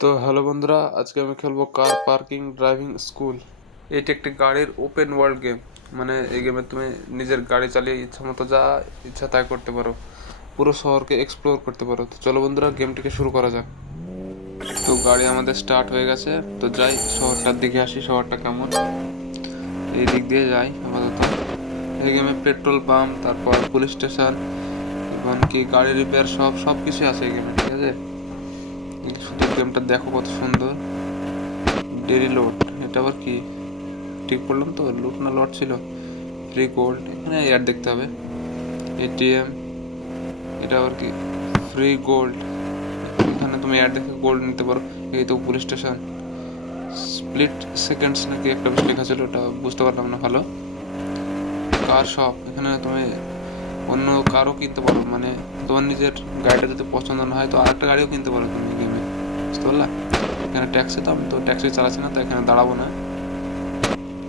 তো হ্যালো বন্ধুরা, আজকে আমি খেলবো কার পার্কিং ড্রাইভিং স্কুল। এটি একটি গাড়ির ওপেন ওয়ার্ল্ড গেম। মানে এই গেমে তুমি নিজের গাড়ি চালিয়ে ইচ্ছা মতো যা ইচ্ছা তাই করতে পারো, পুরো শহরকে এক্সপ্লোর করতে পারো। তো চলো বন্ধুরা, গেমটিকে শুরু করা যাক। তো গাড়ি আমাদের স্টার্ট হয়ে গেছে। তো যাই শহরটার দিকে আসি, শহরটা কেমন। এই দিক দিয়ে যাই আপাতত। এই গেমে পেট্রোল পাম্প, তারপর পুলিশ স্টেশন, এমনকি গাড়ি রিপেয়ার সব কিছুই আছে এই গেমে, ঠিক আছে। শুধু গেমটা দেখো কত সুন্দর। ডেরি লোড, এটা আবার কি? ঠিক পড়লাম তো? লুট না লট ছিল? ফ্রি গোল্ড, এখানে অ্যাড দেখতে হবে। এটিএম, এটা আবার কি? ফ্রি গোল্ড, এখানে তুমি অ্যাড দেখে গোল্ড নিতে পারো। এই তো পুলিশ স্টেশন। স্প্লিট সেকেন্ডস নাকি একটা বেশ লেখা ছিল, ওটা বুঝতে পারলাম না ভালো। কার শপ, এখানে তুমি অন্য কারও কিনতে পারো। মানে তোমার নিজের গাড়িটা যদি পছন্দ না হয় তো আরেকটা গাড়িও কিনতে পারো তুমি গেমে, বুঝতে পারলা। এখানে ট্যাক্সি, তো আমি তো ট্যাক্সি চালাচ্ছি না, তো এখানে দাঁড়াবো না,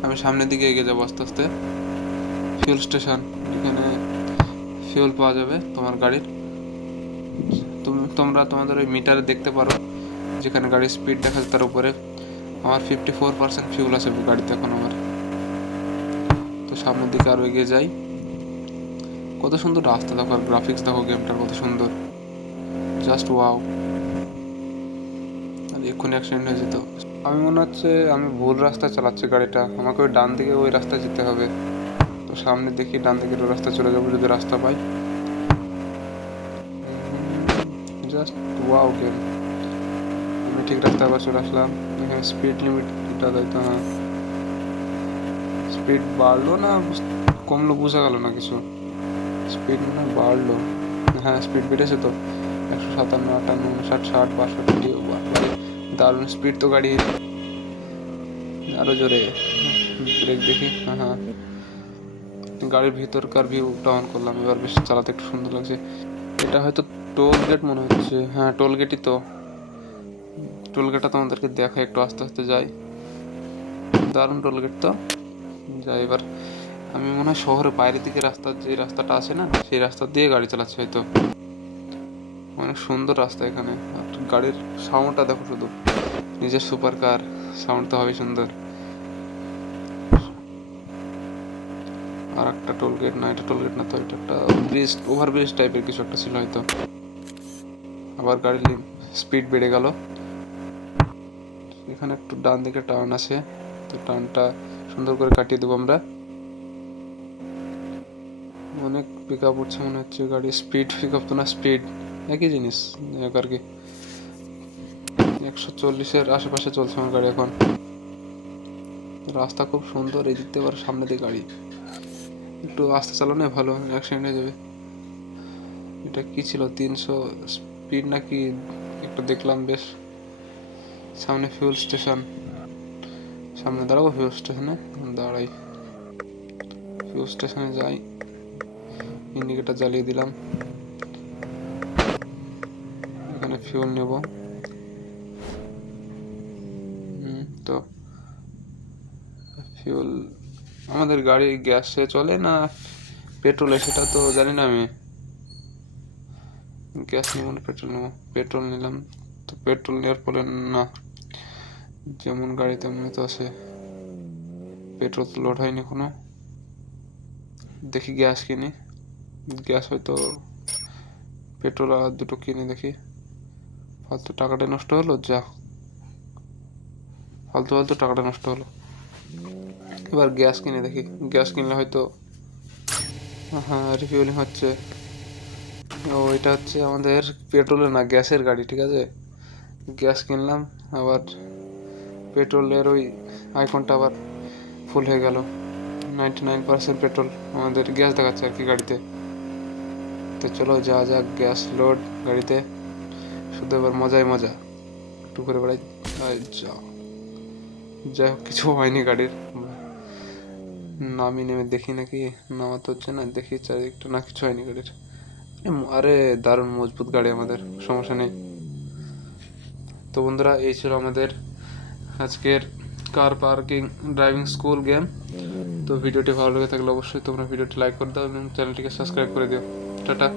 আমি সামনের দিকে এগিয়ে যাবো আস্তে আস্তে। ফিউল স্টেশন, এখানে ফিউল পাওয়া যাবে তোমার গাড়ির। তোমরা তোমাদের ওই মিটারে দেখতে পারো, যেখানে গাড়ির স্পিড দেখা যায় তার উপরে। আমার 54% ফিউল আছে গাড়িতে এখন আমার। তো সামনের দিকে আরও এগিয়ে যাই। কত সুন্দর রাস্তা দেখো, আর গ্রাফিক্স দেখো গেমটার কত সুন্দর, জাস্ট ওয়াও। আর এক্ষুনি অ্যাক্সিডেন্ট হয়ে যেত। আমি মনে হচ্ছে আমি ভুল রাস্তায় চালাচ্ছি গাড়িটা, আমাকে ওই ডান দিকে ওই রাস্তায় যেতে হবে। তো সামনে দেখি ডান দিকের ওই রাস্তায় চলে যাবো যদি রাস্তা পাই। Just wow game. আমি ঠিক রাস্তায় আবার চলে আসলাম। এখানে স্পিড লিমিট এটা তো, হ্যাঁ স্পিড বাড়লো না কমলো বোঝা গেল না কিছু। স্পিড না বাড়লো, হ্যাঁ স্পিড বেড়েছে তো। 157, 58, 59, 60, 62, দারুণ স্পিড তো গাড়ির। আরো জোরে ব্রেক দেখি, হ্যাঁ হ্যাঁ। গাড়ির ভিতরকার ভিউটা অন করলাম, এবার বেশ চালাতে একটু সুন্দর লাগছে। এটা হয়তো টোল গেট মনে হচ্ছে, হ্যাঁ টোল গেটই তো। টোল গেটটা তোমাদেরকে দেখা, একটু আস্তে আস্তে যাই। দারুণ টোল গেট তো। যাই এবার। আমি মনে হয় শহরের বাইরের দিকে রাস্তা, যে রাস্তাটা আছে না, সেই রাস্তা দিয়ে গাড়ি চালাচ্ছে হয়তো। অনেক সুন্দর রাস্তা এখানে। আর গাড়ির সাউন্ডটা দেখো শুধু, নিজের সুপার কার সাউন্ড তো হবে সুন্দর। আর একটা টোল গেট, না এটা টোল গেট না তো, এটা একটা ব্রিজ, ওভার ব্রিজ টাইপের কিছু একটা ছিল হয়তো। আবার গাড়ির স্পিড বেড়ে গেল। এখানে একটু ডান দিকে টার্ন আছে, তো টার্নটা সুন্দর করে কাটিয়ে দেবো আমরা। অনেক পিক আপ উঠছে মনে হচ্ছে গাড়ি, স্পিড পিক আপ তো না, স্পিড একই জিনিস আর কি। 140-এর আশেপাশে চলছে আমার গাড়ি এখন। রাস্তা খুব সুন্দর, এই দিক দিয়ে আবার সামনে দিয়ে গাড়ি, একটু আস্তে চালানো ভালো, অ্যাক্সিডেন্ট হয়ে যাবে। এটা কি ছিল, 300 স্পিড নাকি একটু দেখলাম বেশ। সামনে ফিউল স্টেশন, সামনে দাঁড়াবো ফিউল স্টেশনে, দাঁড়াই। ফিউল স্টেশনে যাই, ইন্ডিকেটার জ্বালিয়ে দিলাম। এখানে ফিউল নেব। তো ফিউল, আমাদের গাড়ি গ্যাসে চলে না পেট্রোলে সেটা তো জানি না আমি। গ্যাস নেব না পেট্রোল নেব? পেট্রোল নিলাম। তো পেট্রোল নেওয়ার ফলে না, যেমন গাড়ি তেমনি তো আছে, পেট্রোল তো লোড হয়নি এখনো। দেখি গ্যাস কিনি, গ্যাস হয়তো, পেট্রোল আর দুটো কিনে দেখি। ফালতু টাকাটা নষ্ট হলো, যা ফালতু ফালতু টাকাটা নষ্ট হলো। এবার গ্যাস কিনে দেখি, গ্যাস কিনলে হয়তো, হ্যাঁ রিফিউলিং হচ্ছে। ও এটা হচ্ছে আমাদের পেট্রোলের না গ্যাসের গাড়ি, ঠিক আছে। গ্যাস কিনলাম, আবার পেট্রোলের ওই আইকনটা আবার ফুল হয়ে গেল। 99% পেট্রোল আমাদের গ্যাস দেখাচ্ছে আর কি গাড়িতে। তো চলো যা যাক, গ্যাস লোড গাড়িতে, শুধু এবার মজাই মজা, একটু করে বেড়াই। যা যাই হোক, কিছু হয়নি গাড়ির। নামি নেমে দেখি নাকি, নামা তো হচ্ছে না, দেখি চারিদিকটা, না কিছু হয়নি গাড়ির। আরে দারুণ মজবুত গাড়ি আমাদের, সমস্যা নেই। তো বন্ধুরা, এই ছিল আমাদের আজকের car parking driving school game. তো ভিডিওটি ভালো লেগে থাকলে অবশ্যই তোমরা ভিডিওটি লাইক করে দাও এবং চ্যানেলটিকে সাবস্ক্রাইব করে দিও। টাটা।